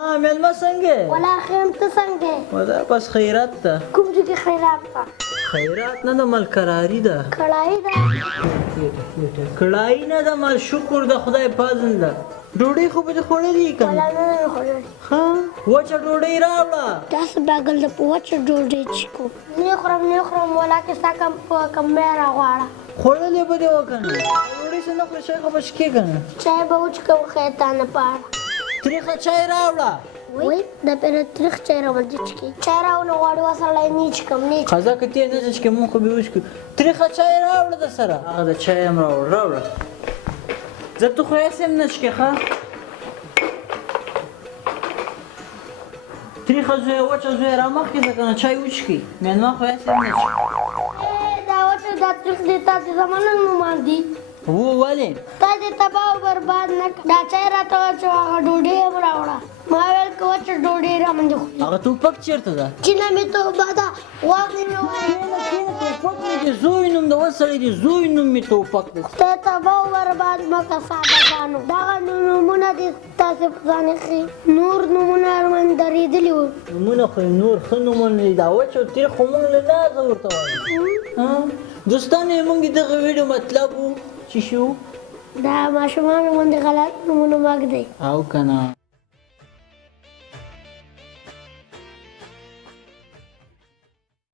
مېلمه څنګه ولا خیم ته څنګه ودا بس خیرات ته کوم چې کې خیرات تا خیرات نه د مال کراری ده کړای دا کړای نه د مال شکر د خدای پازن ده ډوډۍ خو به خوړلې کنه ولا نه خوړل ها وچه ډوډۍ راوړه تاسو باګل د پوچ ډوډۍ چکو نه خورم ولا کې ساکم کم مې راغواړه خوړلې به دې وکنه ډوډۍ څنګه خو شي خو بشکې کنه چای به وچ کو خیتانه پاره تریخه چای راوړه وای دا پر تریخ چای راوړل چکی چای راونه غواړي وسره نیچ کم نیچ قضا کته نه چې مونږ خو به وښکو تریخه چای راوړه د سره هغه د چای هم راوړه زه ته خو یې سم نشکې ښه تریخه زوی وچه زوی را مخکې ځه کنه چای وچکي مېلمه خو یې سم نشکې دا وچه دا تریخ دي تاسو زمانه نو ماندي ولې تا دې تباہ او برباد نه دا چای راته چې هغه ډوډۍ هم راوړه ما ویل که وچه ډوډۍ را باندې خوري هغه ټوپک چېرته ده چې نه مې توبه ده واغې مې وایي ټوپک مې د زوی نوم د ول سړی د زوی نوم مې ټوپک دی ته تباہ او برباد مه که سادهګانو دغه نومونه دې تاسې په ځان ایښي نور نومونه ورباندې درېدلي وو نومونه خو نور ښه نومونه دي دا وچ او تریخ خو موږ له لازه ورته وایو دوستانو موږ دغه ویډیو مطلب و چې شو دا ماشومانو باندې غلط نومونه مه ږدئ او که نه